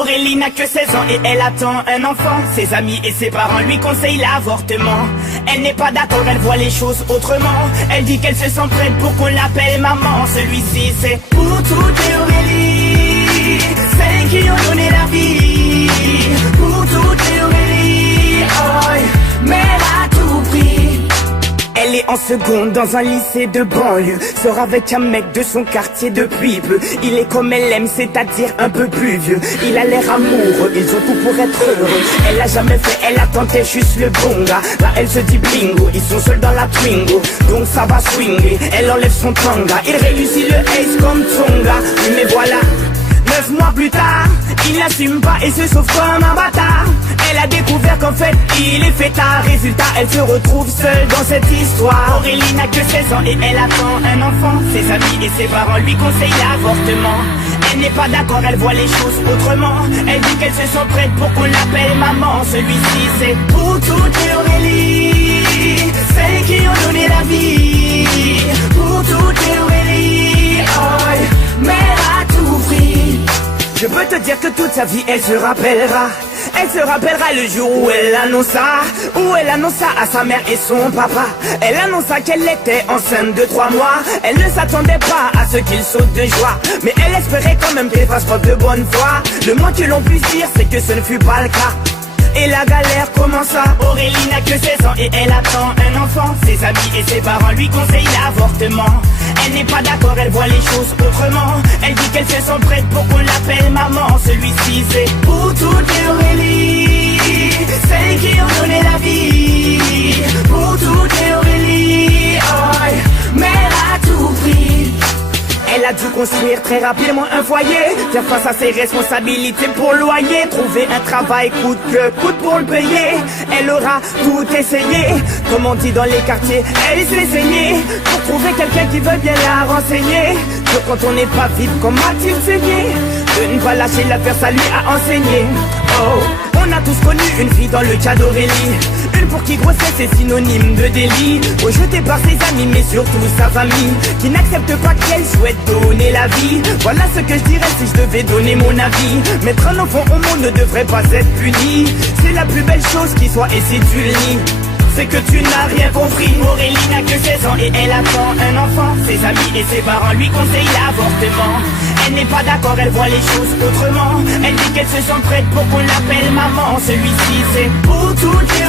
Aurélie n'a que 16 ans et elle attend un enfant. Ses amis et ses parents lui conseillent l'avortement. Elle n'est pas d'accord, elle voit les choses autrement. Elle dit qu'elle se sent prête pour qu'on l'appelle maman. Celui-ci c'est pour toutes les Aurélie, celles qui ont donné la vie. Pour toutes les Aurélie, oh, mère à tout prix. Elle est en seconde dans un lycée de banlieue. Sort avec un mec de son quartier depuis peu. Il est comme elle aime, c'est-à-dire un peu plus vieux. Il a l'air amoureux, ils ont tout pour être heureux. Elle a jamais fait, elle a tenté juste le bon gars. Là elle se dit bingo, ils sont seuls dans la Twingo. Donc ça va swinger, elle enlève son tanga. Il réussit le ace comme Tonga. Mais voilà, 9 mois plus tard, il n'assume pas et se sauve comme un bâtard. Elle a découvert qu'en fait il est fêtard. Résultat, elle se retrouve seule dans cette histoire. Aurélie n'a que 16 ans et elle attend un enfant. Ses amis et ses parents lui conseillent l'avortement. Elle n'est pas d'accord, elle voit les choses autrement. Elle dit qu'elle se sent prête pour qu'on l'appelle maman. Celui-ci c'est pour toutes les Aurélie, celles qui ont donné la vie. Pour toutes les Aurélie, oh, mère à tout prix. Je peux te dire que toute sa vie elle se rappellera. Elle se rappellera le jour où elle annonça à sa mère et son papa. Elle annonça qu'elle était enceinte de 3 mois. Elle ne s'attendait pas à ce qu'il saute de joie, mais elle espérait quand même qu'elle fasse preuve de bonne foi. Le moins que l'on puisse dire c'est que ce ne fut pas le cas. Et la galère commença. Aurélie n'a que 16 ans et elle attend un enfant. Ses amis et ses parents lui conseillent l'avortement. Elle n'est pas d'accord, elle voit les choses autrement. Elle dit qu'elle se sent prête pour qu'on l'appelle maman. Celui-ci c'est pour toutes les Aurélie, celles qui ont donné la vie. Pour toutes les Aurélie, oh, mère à tout prix. Elle a dû construire très rapidement un foyer, faire face à ses responsabilités pour le loyer, trouver un travail coûte que coûte pour le payer. Elle aura tout essayé, comme on dit dans les quartiers, elle s'est saignée pour trouver quelqu'un qui veut bien la renseigner. Que quand on n'est pas vite, comment a-t-il saigné? De ne pas lâcher l'affaire, ça lui a enseigné. Oh, on a tous connu une fille dans le cas d'Aurélie, une pour qui grossesse est synonyme de délit, rejetée par ses amis mais surtout sa famille, qui n'accepte pas qu'elle souhaite donner la vie. Voilà ce que je dirais si je devais donner mon avis. Mettre un enfant au monde ne devrait pas être puni. C'est la plus belle chose qui soit et si tu le nies, c'est que tu n'as rien compris. Aurélie n'a que 16 ans et elle attend un enfant. Ses amis et ses parents lui conseillent l'avortement. Elle n'est pas d'accord, elle voit les choses autrement. Elle dit qu'elle se sent prête pour qu'on l'appelle maman. Celui-ci c'est pour toutes les